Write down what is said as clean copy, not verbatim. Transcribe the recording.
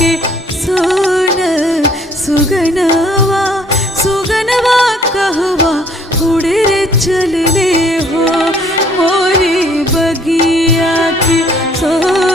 के सोन सुगनवा सुगनवा कहवा उड़े रे चलले हो मोरी बगिया के सोन